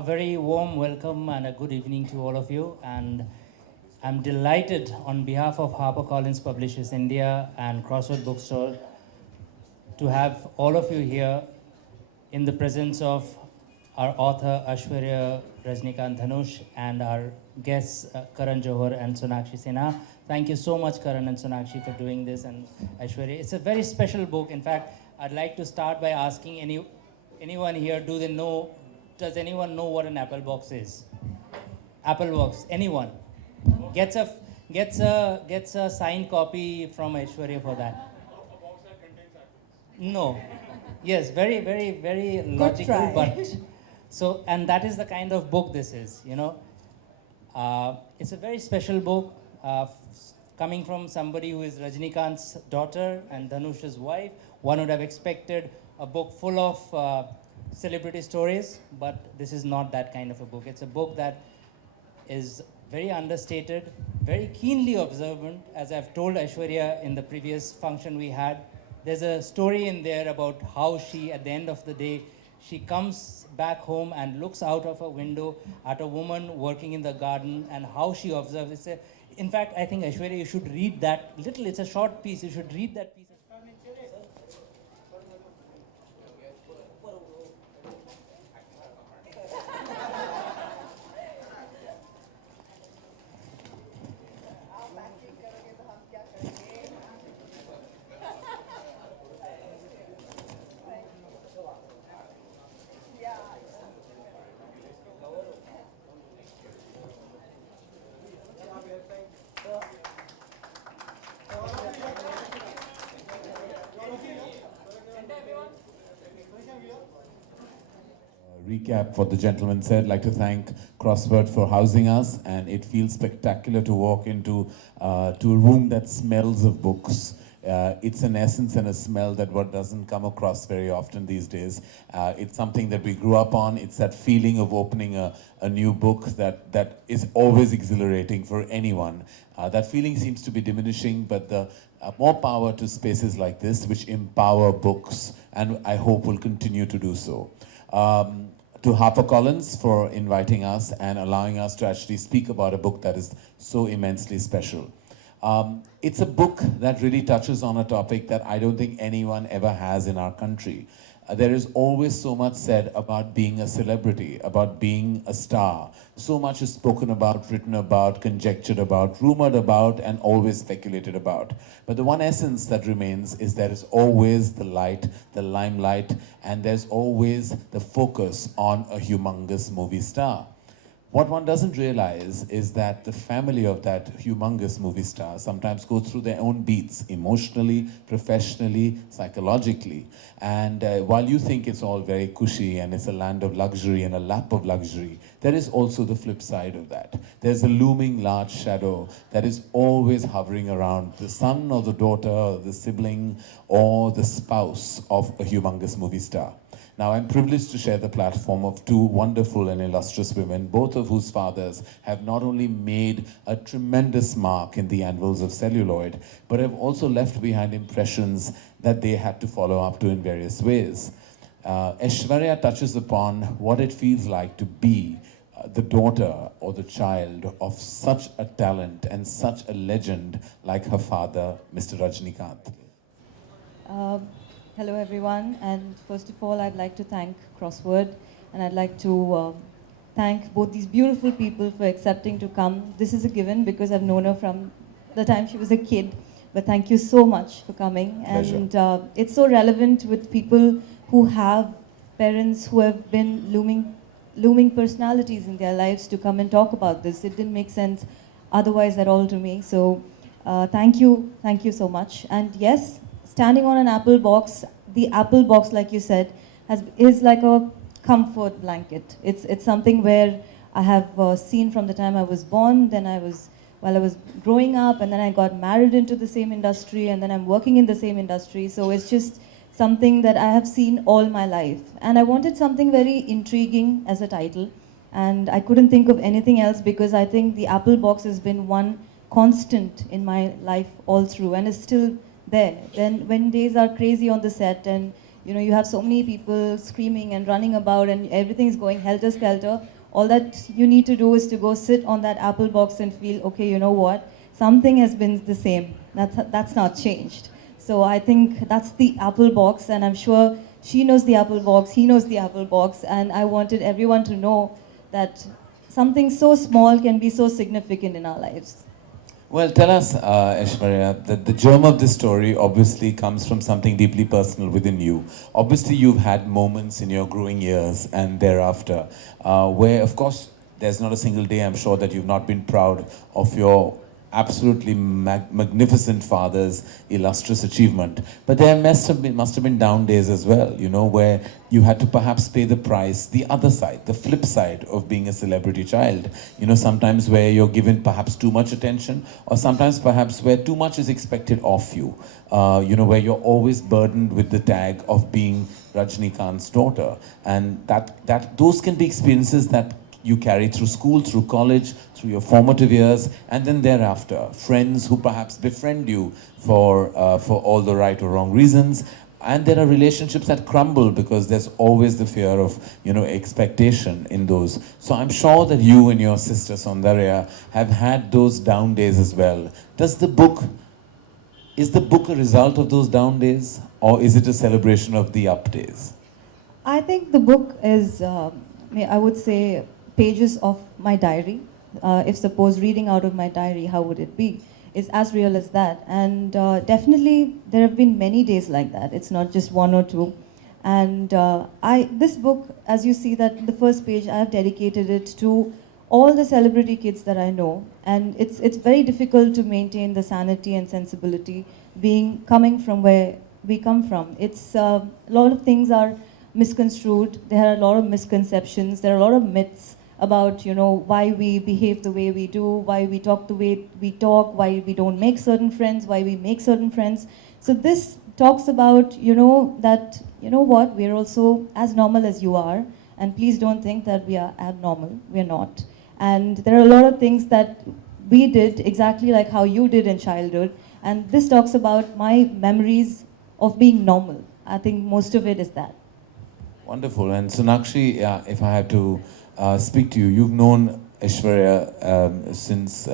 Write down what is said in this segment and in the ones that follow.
A very warm welcome and a good evening to all of you. And I'm delighted on behalf of HarperCollins Publishers India and Crossword Bookstore to have all of you here in the presence of our author Aishwaryaa Rajinikanth Dhanush and our guests Karan Johar and Sonakshi Sinha. Thank you so much, Karan and Sonakshi, for doing this, and Aishwarya. It's a very special book. In fact, I'd like to start by asking anyone here, does anyone know what an apple box is? Apple box, anyone? Gets a signed copy from Aishwarya for that. No. Yes, very, very, very logical, but so, and that is the kind of book this is, you know. It's a very special book coming from somebody who is Rajinikanth's daughter and Dhanush's wife. One would have expected a book full of celebrity stories, but this is not that kind of a book. It's a book that is very understated, very keenly observant, as I've told Aishwarya in the previous function we had. There's a story in there about how she, at the end of the day, she comes back home and looks out of a window at a woman working in the garden and how she observes. In fact, I think, Aishwarya, you should read that little, it's a short piece, you should read that piece. Recap what the gentleman said. I'd like to thank Crossword for housing us, and it feels spectacular to walk into to a room that smells of books. It's an essence and a smell that what doesn't come across very often these days. It's something that we grew up on. It's that feeling of opening a new book that is always exhilarating for anyone. That feeling seems to be diminishing, but more power to spaces like this, which empower books, and I hope will continue to do so. To HarperCollins for inviting us and allowing us to actually speak about a book that is so immensely special. It's a book that really touches on a topic that I don't think anyone ever has in our country. There is always so much said about being a celebrity, about being a star. So much is spoken about, written about, conjectured about, rumored about, and always speculated about. But the one essence that remains is there is always the light, the limelight, and there's always the focus on a humongous movie star. What one doesn't realize is that the family of that humongous movie star sometimes goes through their own beats, emotionally, professionally, psychologically. And while you think it's all very cushy and it's a land of luxury and a lap of luxury, there is also the flip side of that. There's a looming large shadow that is always hovering around the son or the daughter, or the sibling, or the spouse of a humongous movie star. Now, I'm privileged to share the platform of two wonderful and illustrious women, both of whose fathers have not only made a tremendous mark in the anvils of celluloid, but have also left behind impressions that they had to follow up to in various ways. Aishwarya touches upon what it feels like to be the daughter or the child of such a talent and such a legend like her father, Mr. Rajinikanth. Hello everyone, and first of all I'd like to thank Crossword, and I'd like to thank both these beautiful people for accepting to come. This is a given because I've known her from the time she was a kid, but thank you so much for coming. Pleasure. And it's so relevant with people who have parents who have been looming personalities in their lives to come and talk about this. It didn't make sense otherwise at all to me, so thank you so much. And yes, standing on an apple box, the apple box, like you said, is like a comfort blanket. It's something where I have seen from the time I was born, then while I was growing up, and then I got married into the same industry, and then I'm working in the same industry. So it's just something that I have seen all my life. And I wanted something very intriguing as a title, and I couldn't think of anything else because I think the apple box has been one constant in my life all through, and is still there. Then when days are crazy on the set and You know, you have so many people screaming and running about and everything is going helter-skelter. All that you need to do is to go sit on that apple box and feel, okay, you know what? Something has been the same. That's not changed. So I think that's the apple box, and I'm sure she knows the apple box, he knows the apple box, and I wanted everyone to know that something so small can be so significant in our lives. Well, tell us, Aishwarya, that the germ of this story obviously comes from something deeply personal within you. Obviously, you've had moments in your growing years and thereafter where, of course, there's not a single day, I'm sure, that you've not been proud of your absolutely magnificent father's illustrious achievement. But there must have been down days as well, you know, where you had to perhaps pay the price, the other side, the flip side of being a celebrity child. You know, sometimes where you're given perhaps too much attention, or sometimes perhaps where too much is expected of you. You know, where you're always burdened with the tag of being Rajinikanth's daughter. And those can be experiences that you carry through school, through college, through your formative years, and then thereafter, friends who perhaps befriend you for all the right or wrong reasons, and there are relationships that crumble because there's always the fear of, you know, expectation in those. So I'm sure that you and your sister Saundarya have had those down days as well. Is the book a result of those down days, or is it a celebration of the up days? I think the book is, I would say, pages of my diary. If suppose reading out of my diary, how would it be? It's as real as that. And definitely there have been many days like that. It's not just one or two. And this book, as you see that in the first page, I have dedicated it to all the celebrity kids that I know. And it's very difficult to maintain the sanity and sensibility coming from where we come from. It's a lot of things are misconstrued. There are a lot of misconceptions. There are a lot of myths about, you know, why we behave the way we do, why we talk the way we talk, why we don't make certain friends, why we make certain friends. So this talks about, you know, that, you know what, we're also as normal as you are, and please don't think that we are abnormal. We're not. And there are a lot of things that we did exactly like how you did in childhood, and this talks about my memories of being normal. I think most of it is that. Wonderful. And Sonakshi, if I had to speak to you, you've known Aishwarya since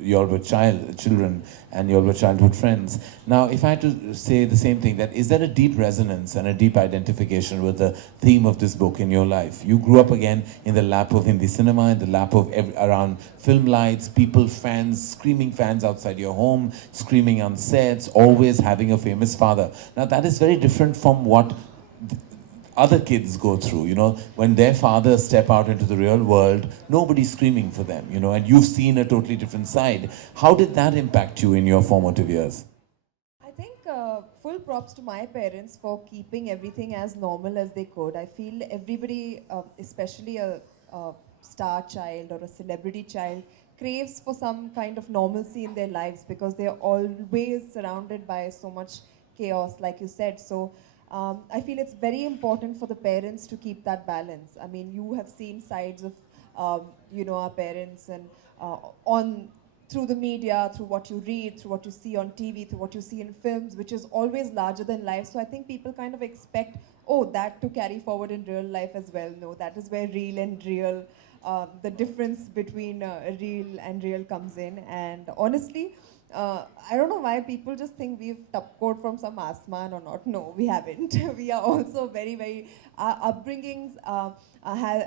you all were children, and you all were childhood friends. Now, if I had to say the same thing, that is there a deep resonance and a deep identification with the theme of this book in your life? You grew up again in the lap of Hindi cinema, in the lap of around film lights, people, fans, screaming fans outside your home, screaming on sets, always having a famous father. Now, that is very different from what other kids go through, you know, when their fathers step out into the real world, nobody's screaming for them, you know, and you've seen a totally different side. How did that impact you in your formative years? I think full props to my parents for keeping everything as normal as they could. I feel everybody, especially a star child or a celebrity child, craves for some kind of normalcy in their lives because they're always surrounded by so much chaos, like you said. So I feel it's very important for the parents to keep that balance. I mean, you have seen sides of, you know, our parents and through the media, through what you read, through what you see on TV, through what you see in films, which is always larger than life. So I think people kind of expect, oh, that to carry forward in real life as well. No, that is where real and real, the difference between real and real comes in. And honestly, I don't know why people just think we've tapcoed from some asman or not. No, we haven't. We are also very, very, our upbringings,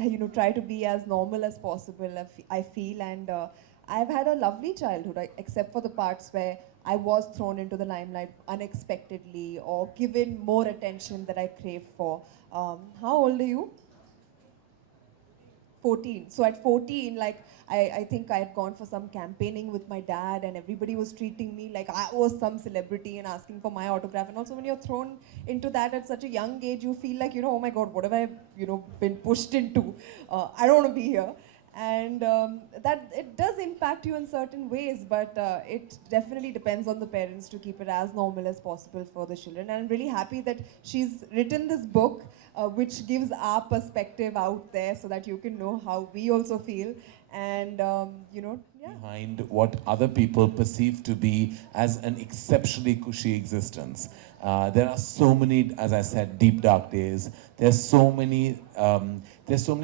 you know, try to be as normal as possible, I feel. And I've had a lovely childhood, except for the parts where I was thrown into the limelight unexpectedly or given more attention that I craved for. How old are you? 14. So at 14, like, I think I had gone for some campaigning with my dad and everybody was treating me like I was some celebrity and asking for my autograph. And also when you're thrown into that at such a young age, you feel like, you know, oh my God, what have I, you know, been pushed into? I don't want to be here. And that it does impact you in certain ways, but it definitely depends on the parents to keep it as normal as possible for the children. And I'm really happy that she's written this book which gives our perspective out there so that you can know how we also feel. and yeah. Behind what other people perceive to be as an exceptionally cushy existence. There are so many, as I said, deep dark days. There's so many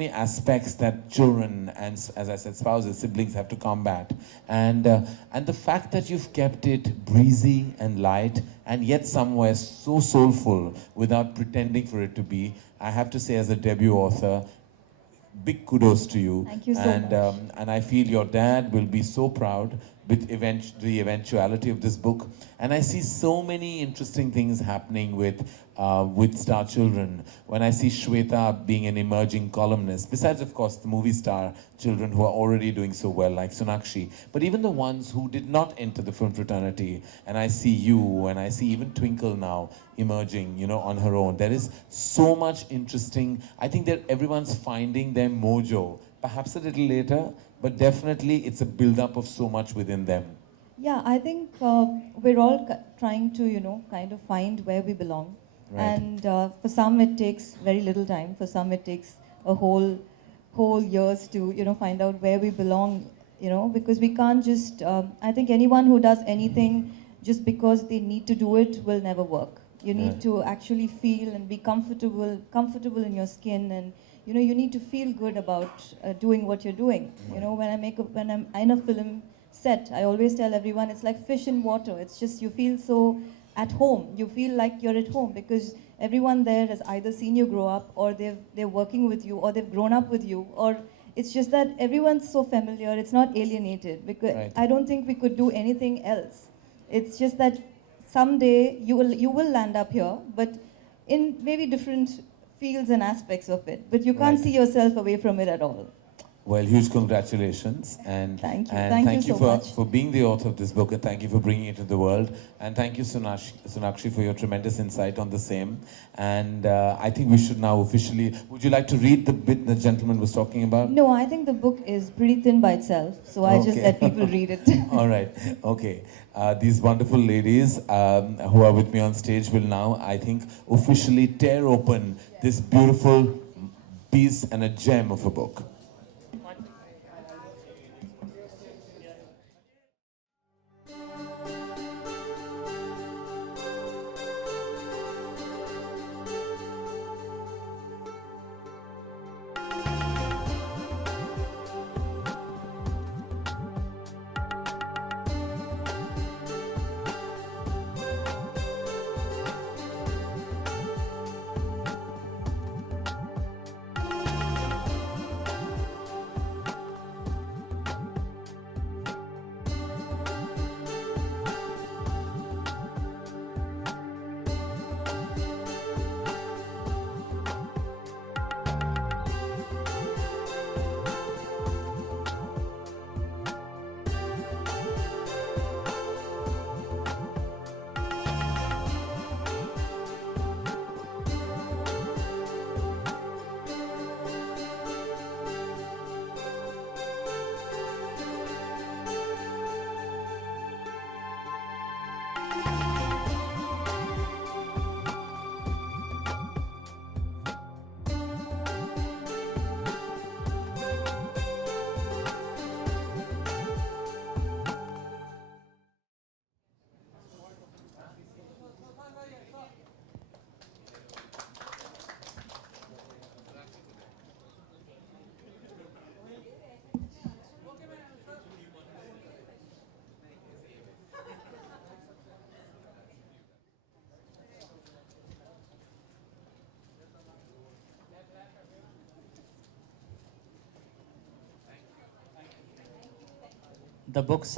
aspects that children and, as I said, spouses, siblings have to combat. And the fact that you've kept it breezy and light, and yet somewhere so soulful without pretending for it to be, I have to say, as a debut author, big kudos to you. Thank you so and, much. And I feel your dad will be so proud with the eventuality of this book. And I see so many interesting things happening with Star Children. When I see Shweta being an emerging columnist, besides, of course, the movie star children who are already doing so well, like Sonakshi, but even the ones who did not enter the film fraternity, and I see you, and I see even Twinkle now emerging, on her own. There is so much interesting. I think that everyone's finding their mojo, perhaps a little later, but definitely it's a build-up of so much within them. Yeah, I think we're all trying to, kind of find where we belong. Right. And for some it takes very little time. For some it takes a whole years to, find out where we belong, because we can't just, I think anyone who does anything just because they need to do it will never work. You need Right. to actually feel and be comfortable in your skin, and you need to feel good about doing what you're doing. When I'm in a film set, I always tell everyone it's like fish in water. It's just you feel so at home. You feel like you're at home because everyone there has either seen you grow up, or they're working with you, or they've grown up with you, or it's just that everyone's so familiar. It's not alienated, because Right. I don't think we could do anything else. It's just that someday you will land up here, but in maybe different fields and aspects of it. But you can't Right. see yourself away from it at all. Well, huge congratulations, and Thank you. and Thank you so much. for being the author of this book, and thank you for bringing it to the world, and thank you, Sonakshi, for your tremendous insight on the same. And I think we should now officially. Would you like to read the bit the gentleman was talking about? No, I think the book is pretty thin by itself, so I just Okay. let people read it. All right. Okay. These wonderful ladies who are with me on stage will now, I think, officially tear open this beautiful piece and a gem of a book. The books.